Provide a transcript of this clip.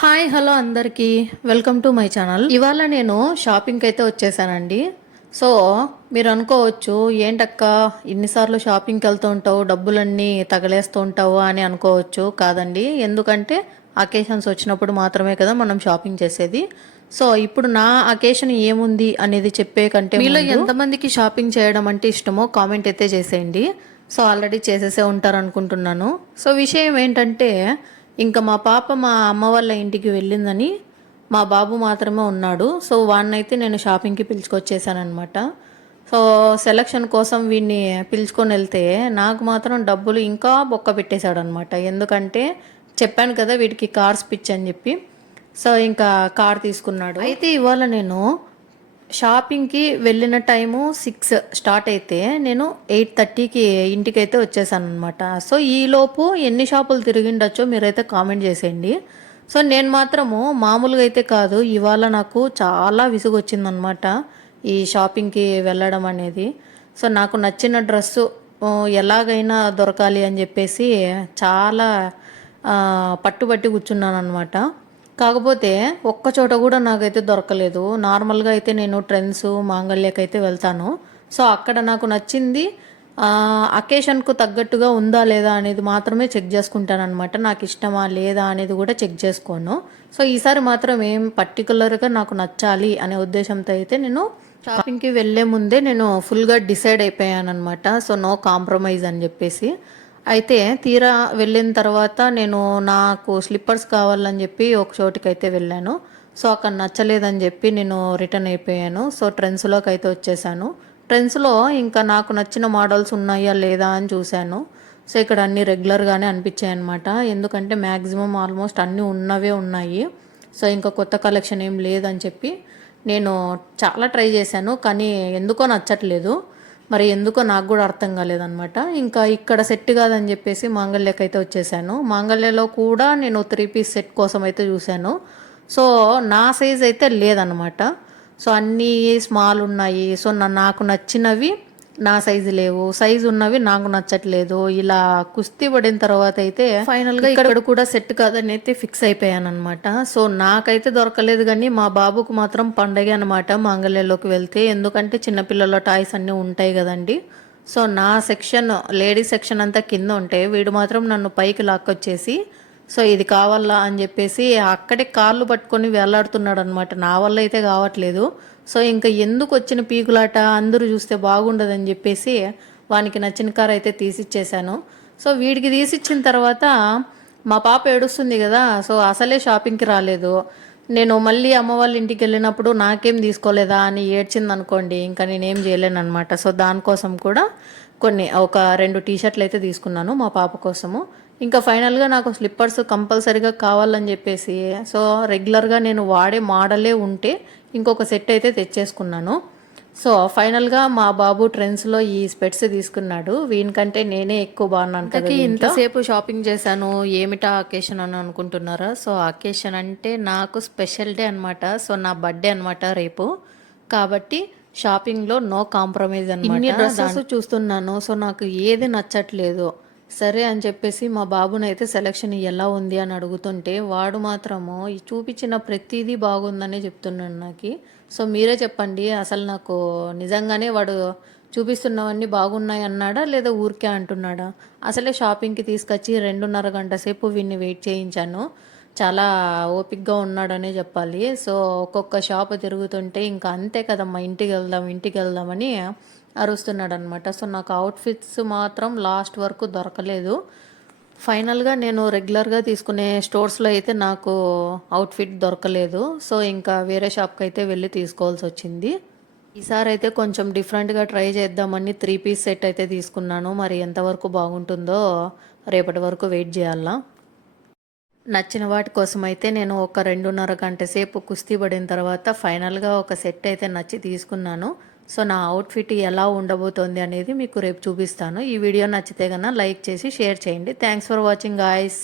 Hi hello అందరికీ welcome to my channel. ఇవాళ నేను షాపింగ్కి అయితే వచ్చేసానండి. సో మీరు అనుకోవచ్చు, ఏంటక్క ఇన్నిసార్లు షాపింగ్కి వెళ్తూ ఉంటావు, డబ్బులన్నీ తగలేస్తూ ఉంటావు అని అనుకోవచ్చు. కాదండి, ఎందుకంటే అకేషన్స్ వచ్చినప్పుడు మాత్రమే కదా మనం షాపింగ్ చేసేది. సో ఇప్పుడు నా అకేషన్ ఏముంది అనేది చెప్పే కంటే మీలో ఎంతమందికి షాపింగ్ చేయడం అంటే ఇష్టమో కామెంట్ అయితే చేసేయండి. సో ఆల్రెడీ చేసేసే ఉంటారు అనుకుంటున్నాను. సో విషయం ఏంటంటే, ఇంకా మా పాప మా అమ్మ వాళ్ళ ఇంటికి వెళ్ళిందని మా బాబు మాత్రమే ఉన్నాడు. సో వాడినైతే నేను షాపింగ్కి పిలుచుకొచ్చేసానమాట. సో సెలక్షన్ కోసం వీడిని పిలుచుకొని వెళ్తే నాకు మాత్రం డబ్బులు ఇంకా బొక్క పెట్టేశాడు అనమాట. ఎందుకంటే చెప్పాను కదా వీడికి కార్స్ పిచ్ అని చెప్పి. సో ఇంకా కార్ తీసుకున్నాడు. అయితే ఇవాళ నేను షాపింగ్కి వెళ్ళిన టైము 6 స్టార్ట్ అయితే నేను 8:30కి ఇంటికైతే వచ్చేసాను అనమాట. సో ఈలోపు ఎన్ని షాపులు తిరిగిండొచ్చో మీరైతే కామెంట్ చేసేయండి. సో నేను మాత్రము మామూలుగా అయితే కాదు, ఇవాళ నాకు చాలా విసుగు వచ్చిందనమాట ఈ షాపింగ్కి వెళ్ళడం అనేది. సో నాకు నచ్చిన డ్రెస్సు ఎలాగైనా దొరకాలి అని చెప్పేసి చాలా పట్టుబట్టి కూర్చున్నాను అనమాట. కాకపోతే ఒక్క చోట కూడా నాకైతే దొరకలేదు. నార్మల్గా అయితే నేను ట్రెండ్స్ మాంగళ్యకైతే వెళ్తాను. సో అక్కడ నాకు నచ్చింది అకేషన్కు తగ్గట్టుగా ఉందా లేదా అనేది మాత్రమే చెక్ చేసుకుంటాను అనమాట. నాకు ఇష్టమా లేదా అనేది కూడా చెక్ చేసుకోను. సో ఈసారి మాత్రం ఏం పర్టికులర్గా నాకు నచ్చాలి అనే ఉద్దేశంతో అయితే నేను షాపింగ్కి వెళ్ళే ముందే నేను ఫుల్గా డిసైడ్ అయిపోయాను అనమాట. సో నో కాంప్రమైజ్ అని చెప్పేసి. అయితే తీరా వెళ్ళిన తర్వాత నేను నాకు స్లిప్పర్స్ కావాలని చెప్పి ఒక చోటికి అయితే వెళ్ళాను. సో అక్కడ నచ్చలేదని చెప్పి నేను రిటర్న్ అయిపోయాను. సో ట్రెండ్స్లోకి అయితే వచ్చేసాను. ట్రెండ్స్లో ఇంకా నాకు నచ్చిన మోడల్స్ ఉన్నాయా లేదా అని చూశాను. సో ఇక్కడ అన్నీ రెగ్యులర్గానే అనిపించాయి అనమాట. ఎందుకంటే మ్యాక్సిమం ఆల్మోస్ట్ అన్నీ ఉన్నవే ఉన్నాయి. సో ఇంకా కొత్త కలెక్షన్ ఏం లేదని చెప్పి నేను చాలా ట్రై చేశాను, కానీ ఎందుకో నచ్చట్లేదు. మరి ఎందుకో నాకు కూడా అర్థం కాలేదనమాట. ఇంకా ఇక్కడ సెట్ కాదని చెప్పేసి మాంగళ్యకి అయితే వచ్చేసాను. మాంగళ్యలో కూడా నేను 3 పీస్ సెట్ కోసం అయితే చూశాను. సో నా సైజ్ అయితే లేదనమాట. సో అన్నీ స్మాల్ ఉన్నాయి. సో నాకు నచ్చినవి నా సైజు లేవు, సైజు ఉన్నవి నాకు నచ్చట్లేదు. ఇలా కుస్తీ పడిన తర్వాత అయితే ఫైనల్గా ఇక్కడ కూడా సెట్ కాదని అయితే ఫిక్స్ అయిపోయాను అనమాట. సో నాకైతే దొరకలేదు, కానీ మా బాబుకు మాత్రం పండగ అనమాట మాంగళ్యలోకి వెళ్తే. ఎందుకంటే చిన్నపిల్లల టాయ్స్ అన్నీ ఉంటాయి కదండి. సో నా సెక్షన్, లేడీస్ సెక్షన్ అంతా కింద ఉంటే వీడు మాత్రం నన్ను పైకి లాక్కొచ్చేసి సో ఇది కావాలా అని చెప్పేసి అక్కడే కాళ్ళు పట్టుకొని వేలాడుతున్నాడు అనమాట. నా వల్ల అయితే కావట్లేదు. సో ఇంకా ఎందుకు వచ్చిన పీకులాట, అందరూ చూస్తే బాగుండదని చెప్పేసి వానికి నచ్చిన కార్ అయితే తీసిచ్చేసాను. సో వీడికి తీసిచ్చిన తర్వాత మా పాప ఏడుస్తుంది కదా. సో అసలే షాపింగ్కి రాలేదు. నేను మళ్ళీ అమ్మ వాళ్ళ ఇంటికి వెళ్ళినప్పుడు నాకేం తీసుకోలేదా అని ఏడ్చింది అనుకోండి, ఇంకా నేనేం చేయలేను అనమాట. సో దానికోసం కూడా ఒక 2 టీషర్ట్లు అయితే తీసుకున్నాను మా పాప కోసము. ఇంకా ఫైనల్గా నాకు స్లిప్పర్స్ కంపల్సరీగా కావాలని చెప్పేసి సో రెగ్యులర్గా నేను వాడే మోడలే ఉంటే ఇంకొక సెట్ అయితే తెచ్చేసుకున్నాను. సో ఫైనల్గా మా బాబు ట్రెండ్స్లో ఈ స్పెట్స్ తీసుకున్నాడు. వీనికంటే నేనే ఎక్కువ బాగున్నాను కదా. ఇంతసేపు షాపింగ్ చేశాను, ఏమిటా అకేషన్ అని అనుకుంటున్నారా? సో అకేషన్ అంటే నాకు స్పెషల్ డే అనమాట. సో నా బర్త్డే అనమాట రేపు. కాబట్టి షాపింగ్లో నో కాంప్రమైజ్ అనమాట. ఇన్ని డ్రెస్సెస్ చూస్తున్నాను, సో నాకు ఏది నచ్చట్లేదు. సరే అని చెప్పేసి మా బాబునైతే సెలెక్షన్ ఎలా ఉంది అని అడుగుతుంటే వాడు మాత్రము చూపించిన ప్రతిదీ బాగుందని చెప్తున్నాడు నాకు. సో మీరే చెప్పండి, అసలు నాకు నిజంగానే వాడు చూపిస్తున్నవన్నీ బాగున్నాయి అన్నాడా లేదా ఊరికే అంటున్నాడా? అసలే షాపింగ్కి తీసుకొచ్చి 2.5 గంట సేపు వీడిని వెయిట్ చేయించాను. చాలా ఓపిక్గా ఉన్నాడనే చెప్పాలి. సో ఒక్కొక్క షాప్ తిరుగుతుంటే ఇంకా అంతే కదమ్మా, ఇంటికి వెళ్దామని అరుస్తున్నాడు అనమాట. సో నాకు అవుట్ఫిట్స్ మాత్రం లాస్ట్ వరకు దొరకలేదు. ఫైనల్గా నేను రెగ్యులర్గా తీసుకునే స్టోర్స్లో అయితే నాకు అవుట్ఫిట్ దొరకలేదు. సో ఇంకా వేరే షాప్కి అయితే వెళ్ళి తీసుకోవాల్సి వచ్చింది. ఈసారి అయితే కొంచెం డిఫరెంట్గా ట్రై చేద్దామని 3 పీస్ సెట్ అయితే తీసుకున్నాను. మరి ఎంతవరకు బాగుంటుందో రేపటి వరకు వెయిట్ చేయాలా. నచ్చిన వాటి కోసం అయితే నేను ఒక 2.5 గంట సేపు కుస్తీ పడిన తర్వాత ఫైనల్గా ఒక సెట్ అయితే నచ్చి తీసుకున్నాను. సో నా అవుట్ఫిట్ ఎలా ఉండబోతోంది అనేది మీకు రేపు చూపిస్తాను. ఈ వీడియో నచ్చితే కన్నా లైక్ చేసి షేర్ చేయండి. Thanks for watching guys.